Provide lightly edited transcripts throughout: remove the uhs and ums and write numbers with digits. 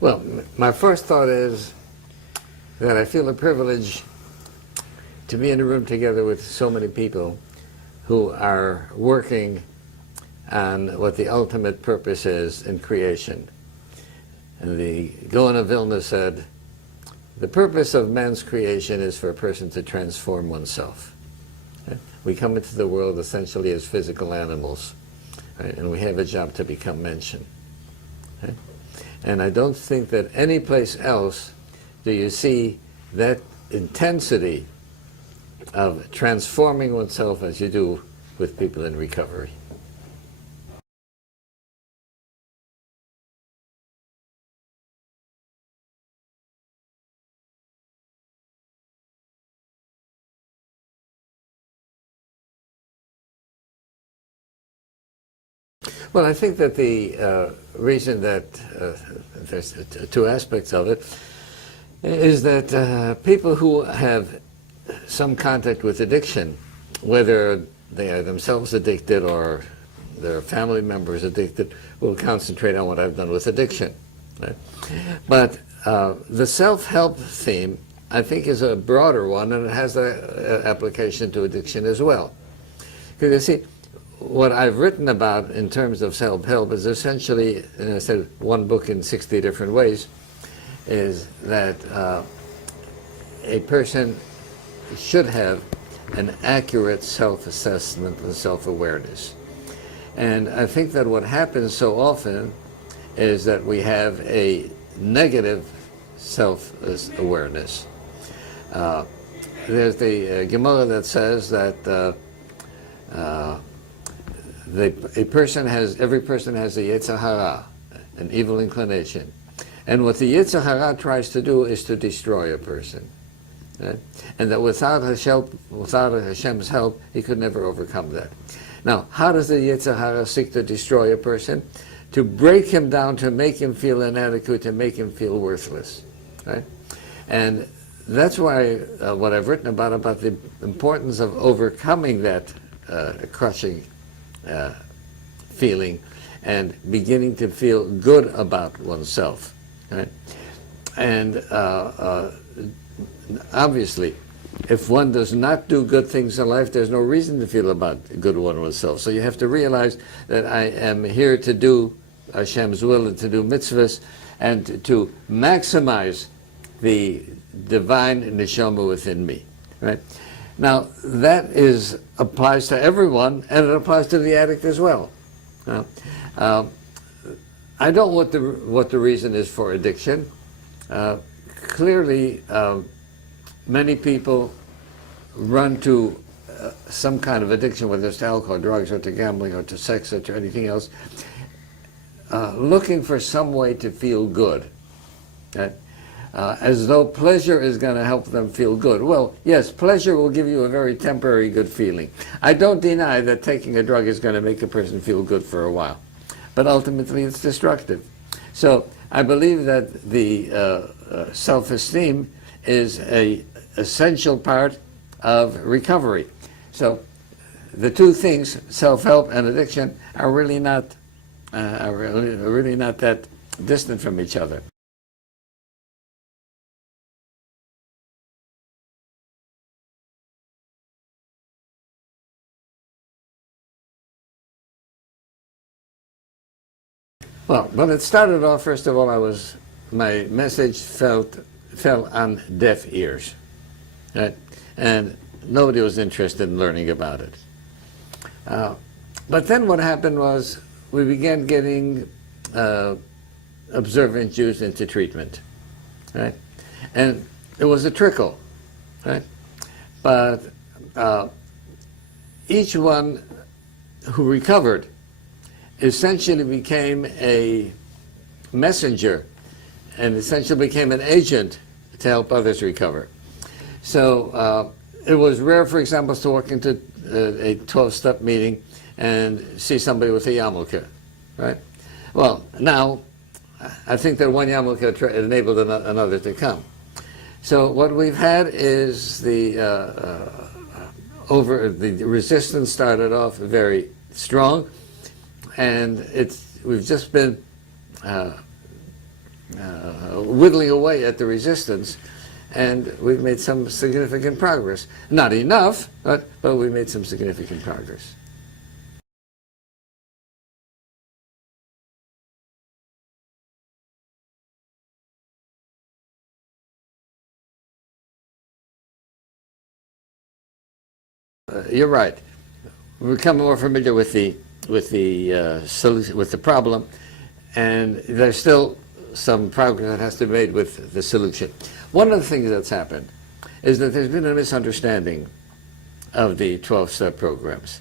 Well, my first thought is that I feel a privilege to be in a room together with so many people who are working on what the ultimate purpose is in creation. And the Gaon of Vilna said, the purpose of man's creation is for a person to transform oneself. Okay? We come into the world essentially as physical animals, right? And we have a job to become mention. Okay? And I don't think that any place else do you see that intensity of transforming oneself as you do with people in recovery. Well, I think that the reason that there's two aspects of it is that people who have some contact with addiction, whether they are themselves addicted or their family members addicted, will concentrate on what I've done with addiction. Right? But the self-help theme, I think, is a broader one, and it has an application to addiction as well. Because you see, what I've written about in terms of self-help is essentially, and I said one book in 60 different ways, is that a person should have an accurate self-assessment and self-awareness. And I think that what happens so often is that we have a negative self-awareness. There's the Gemara that says that every person has a Yetzer Hara, an evil inclination. And what the Yetzer Hara tries to do is to destroy a person. Right? And that without Hashem's help, he could never overcome that. Now, how does the Yetzer Hara seek to destroy a person? To break him down, to make him feel inadequate, to make him feel worthless. Right? And that's why what I've written about the importance of overcoming that crushing feeling and beginning to feel good about oneself. Right? And obviously, if one does not do good things in life, there's no reason to feel about good one oneself. So you have to realize that I am here to do Hashem's will and to do mitzvahs and to maximize the divine neshama within me. Right? Now, that applies to everyone, and it applies to the addict as well. I don't know what the reason is for addiction. Clearly, many people run to some kind of addiction, whether it's to alcohol, drugs, or to gambling, or to sex, or to anything else, looking for some way to feel good. Right? As though pleasure is going to help them feel good. Well, yes, pleasure will give you a very temporary good feeling. I don't deny that taking a drug is going to make a person feel good for a while, but ultimately it's destructive. So I believe that the self-esteem is an essential part of recovery. So the two things, self-help and addiction, are really not that distant from each other. Well, when it started off, first of all, my message fell on deaf ears, right? And nobody was interested in learning about it. But then what happened was we began getting observant Jews into treatment, right? And it was a trickle, right? But each one who recovered essentially became a messenger and essentially became an agent to help others recover. So it was rare, for example, to walk into a 12-step meeting and see somebody with a yarmulke, right? Well, now, I think that one yarmulke enabled another to come. So what we've had is the resistance started off very strong, and we've just been whittling away at the resistance, and we've made some significant progress. Not enough, but we made some significant progress. You're right. We become more familiar with the solution, with the problem, and there's still some progress that has to be made with the solution. One of the things that's happened is that there's been a misunderstanding of the 12-step programs.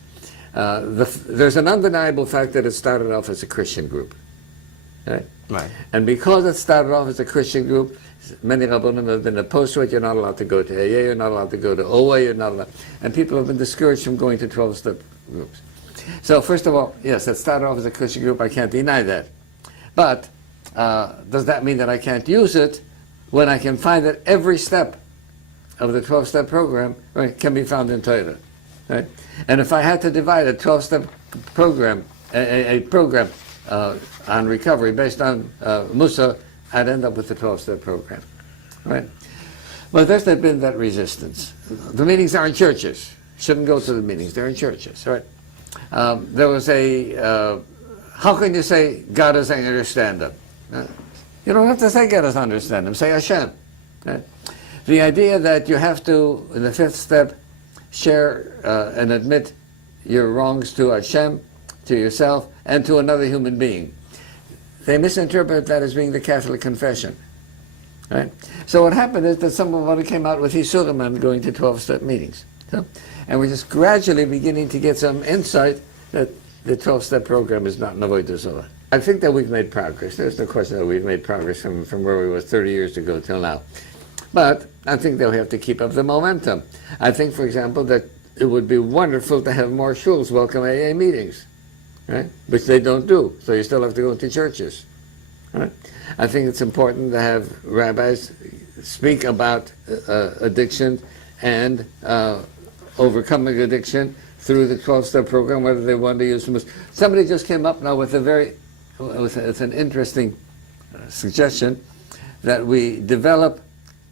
There's an undeniable fact that it started off as a Christian group, right? Right. And because it started off as a Christian group, many Rabbanim have been opposed to it. You're not allowed to go to AA, you're not allowed to go to OA, you're not allowed, and people have been discouraged from going to 12-step groups. So first of all, yes, it started off as a Christian group, I can't deny that. But does that mean that I can't use it when I can find that every step of the 12-step program, right, can be found in Torah? Right? And if I had to divide a 12-step program, a program on recovery based on Musa, I'd end up with the 12-step program. Right? Well, there's not been that resistance. The meetings are in churches. Shouldn't go to the meetings. They're in churches. Right? There was a, how can you say God doesn't understand them? You don't have to say God doesn't understand them. Say Hashem. Right? The idea that you have to, in the 5th step, share and admit your wrongs to Hashem, to yourself, and to another human being. They misinterpret that as being the Catholic confession. Right? So what happened is that someone came out with Hisurim on going to 12-step meetings. So, and we're just gradually beginning to get some insight that the 12-step program is not an avodah zarah. I think that we've made progress. There's no question that we've made progress from where we were 30 years ago till now. But I think that we have to keep up the momentum. I think, for example, that it would be wonderful to have more shuls welcome AA meetings, right? Which they don't do, so you still have to go to churches. Right? I think it's important to have rabbis speak about addiction and overcoming addiction through the 12-step program, whether they want to use them. Somebody just came up now with it's an interesting suggestion that we develop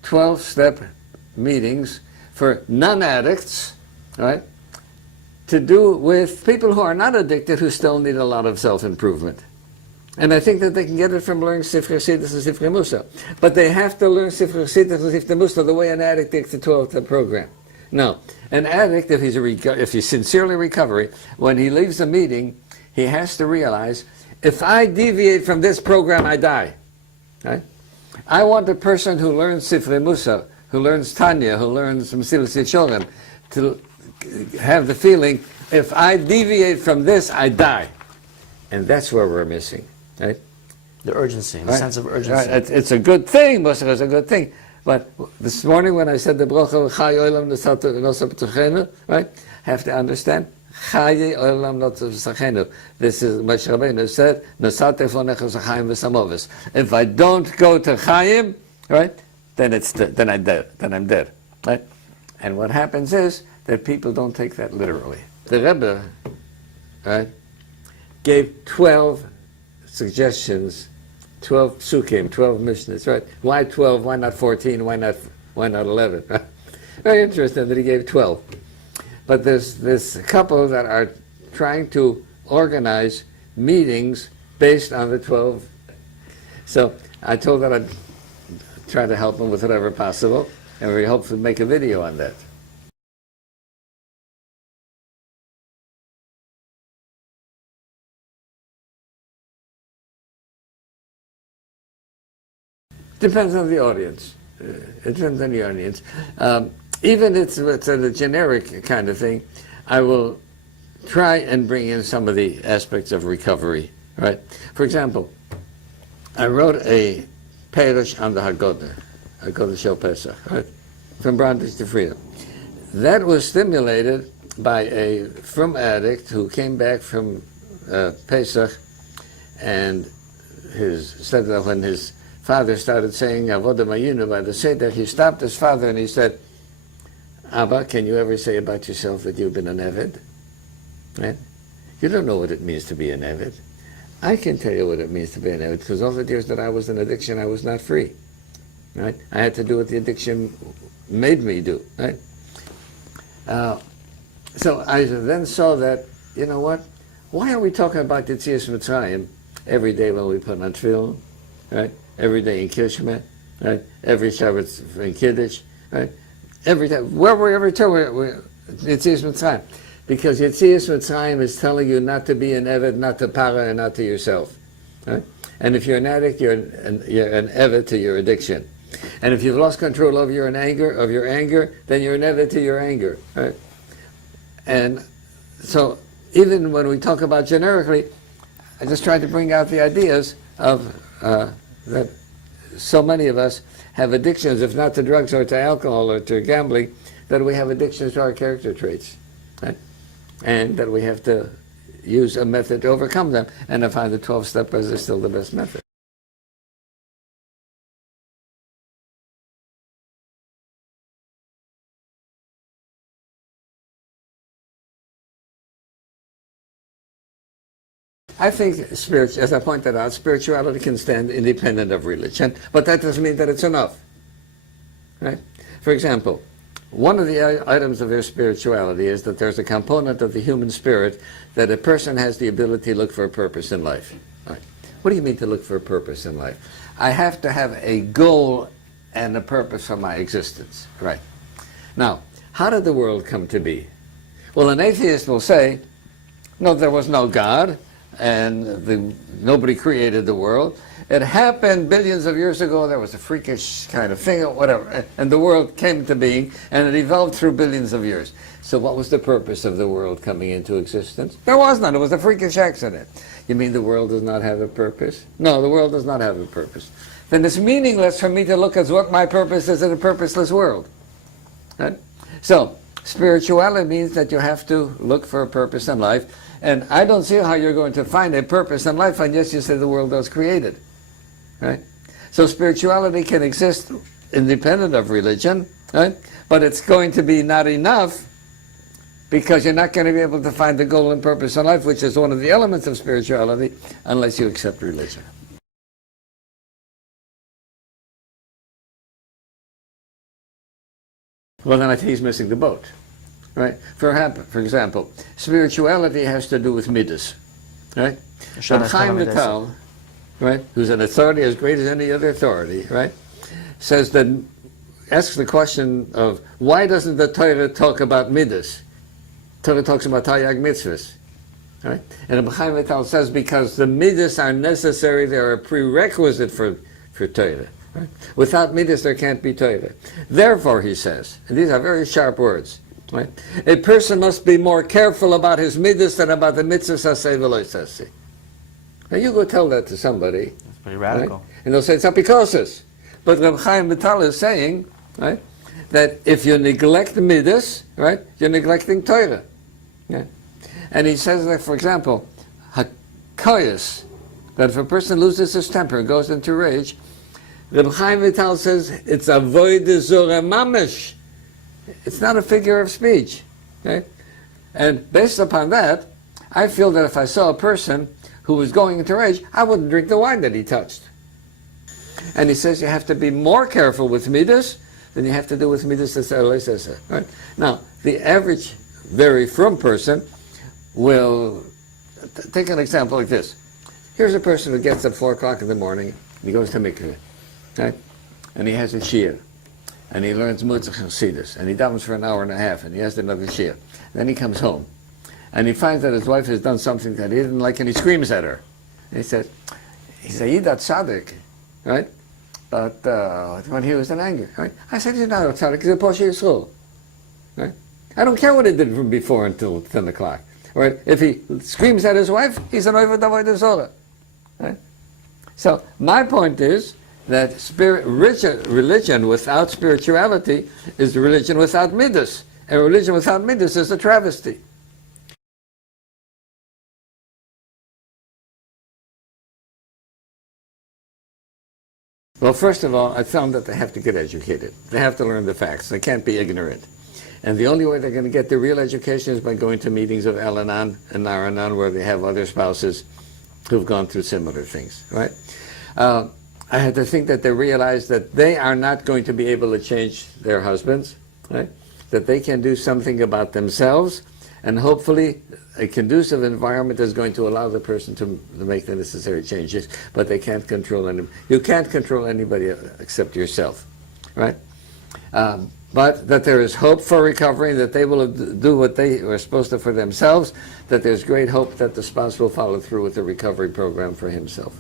12-step meetings for non-addicts, right, to do with people who are not addicted who still need a lot of self-improvement. And I think that they can get it from learning Sifrei Chassidus and Sifrei Musa. But they have to learn Sifrei Chassidus and Sifrei Musa the way an addict takes the 12-step program. No, an addict, if he's sincerely recovering, when he leaves a meeting, he has to realize, if I deviate from this program, I die. Right? I want a person who learns Sifrei Musa, who learns Tanya, who learns Mesilas Yesharim, to have the feeling, if I deviate from this, I die. And that's where we're missing. Right? The urgency, the sense of urgency. Right. It's a good thing, Musa is a good thing. But this morning when I said the bracha, Chai Olam Nosat B'Tuchenu, right? Have to understand, Chai Olam Nosat B'Tuchenu. This is Moshe Rabbeinu said, Nosat Efonecha Zachayim V'Samovis. If I don't go to Chaim, right, then I'm dead, right? And what happens is that people don't take that literally. The Rebbe, right, gave 12 suggestions, 12 psukim, 12 mishnahs, right? Why 12? Why not 14? Why not 11? Right? Very interesting that he gave 12. But there's a couple that are trying to organize meetings based on the 12. So I told that I'd try to help them with whatever possible, and we hope to make a video on that. Depends on the audience. It depends on the audience. Even if it's a generic kind of thing, I will try and bring in some of the aspects of recovery. Right? For example, I wrote a Perush on the Haggadah Shel Pesach, right? From bondage to freedom. That was stimulated by a frum addict who came back from Pesach, and said that when his father started saying Avodah Mayinu by the Seder, he stopped his father and he said, Abba, can you ever say about yourself that you've been an Eved? Right? You don't know what it means to be an Eved. I can tell you what it means to be an addict, because all the years that I was in addiction, I was not free. Right? I had to do what the addiction made me do. Right? So I then saw that, you know what? Why are we talking about the Yetzias Mitzrayim every day when we put on tefillin, right? Every day in Kishma, right? Every Shabbat in Kiddush, right? Every time, wherever we ever tell Yetzias Mitzrayim. Because Yetzias Mitzrayim is telling you not to be an Eved, not to para, and not to yourself. Right? And if you're an addict, you're an Eved to your addiction. And if you've lost control of your anger, then you're an Eved to your anger. Right? And so, even when we talk about generically, I just tried to bring out the ideas of that so many of us have addictions, if not to drugs or to alcohol or to gambling, that we have addictions to our character traits. Right? And that we have to use a method to overcome them. And I find the 12-steppers is still the best method. I think, as I pointed out, spirituality can stand independent of religion, but that doesn't mean that it's enough. Right? For example, one of the items of their spirituality is that there's a component of the human spirit that a person has the ability to look for a purpose in life. Right. What do you mean to look for a purpose in life? I have to have a goal and a purpose for my existence. Right. Now, how did the world come to be? Well, an atheist will say, no, there was no God, and nobody created the world. It happened billions of years ago. There was a freakish kind of thing, or whatever, and the world came to being, and it evolved through billions of years. So what was the purpose of the world coming into existence? There was none. It was a freakish accident. You mean the world does not have a purpose? No, the world does not have a purpose. Then it's meaningless for me to look at what my purpose is in a purposeless world. Right? So, spirituality means that you have to look for a purpose in life, and I don't see how you're going to find a purpose in life unless you say the world was created. Right? So spirituality can exist independent of religion, right? But it's going to be not enough, because you're not going to be able to find the goal and purpose in life, which is one of the elements of spirituality, unless you accept religion. Well, then I think he's missing the boat. Right? For example, spirituality has to do with midas. Right? But Chaim Vital, right, who's an authority as great as any other authority, right, says that, asks the question of, why doesn't the Torah talk about midas? Torah talks about Taryag mitzvahs. Right? And Chaim Vital says, because the midas are necessary, they're a prerequisite for Torah. Right? Without midas, there can't be Torah. Therefore, he says, and these are very sharp words, right, a person must be more careful about his midas than about the mitzvahs aseh v'lo aseh. Now you go tell that to somebody. That's pretty radical. Right? And they'll say it's apikosis. But Reb Chaim Vital is saying, right, that if you neglect midas, right, you're neglecting Torah. Yeah? And he says that, for example, hakoyas, that if a person loses his temper, goes into rage, Reb Chaim Vital says it's avodah zorah mamash. It's not a figure of speech. Okay? And based upon that, I feel that if I saw a person who was going into rage, I wouldn't drink the wine that he touched. And he says you have to be more careful with midas than you have to do with midas aseh. Right? Now, the average, very frum person will take an example like this. Here's a person who gets up 4 o'clock in the morning, he goes to mikveh, right? And he has a shiur, and he learns Mutzach Chassidus, and he davens for an hour and a half, and he has another shiur. Then he comes home, and he finds that his wife has done something that he didn't like, and he screams at her. And he says, he's a Yidat Tzaddik, right? But when he was in anger, right? I said, he's not a Tzaddik, he's a Posher Yisrael, right? I don't care what he did from before until 10 o'clock, right? If he screams at his wife, he's an Oived Avodah Zorah, right? So my point is that religion without spirituality is religion without midas, and religion without midas is a travesty. Well, first of all, I found that they have to get educated. They have to learn the facts. They can't be ignorant. And the only way they're going to get the real education is by going to meetings of Al-Anon and Nar-Anon where they have other spouses who've gone through similar things, right? I had to think that they realize that they are not going to be able to change their husbands, right? That they can do something about themselves, and hopefully a conducive environment is going to allow the person to make the necessary changes, but they can't control any. You can't control anybody except yourself, right? But that there is hope for recovery, that they will do what they are supposed to for themselves, that there's great hope that the spouse will follow through with the recovery program for himself.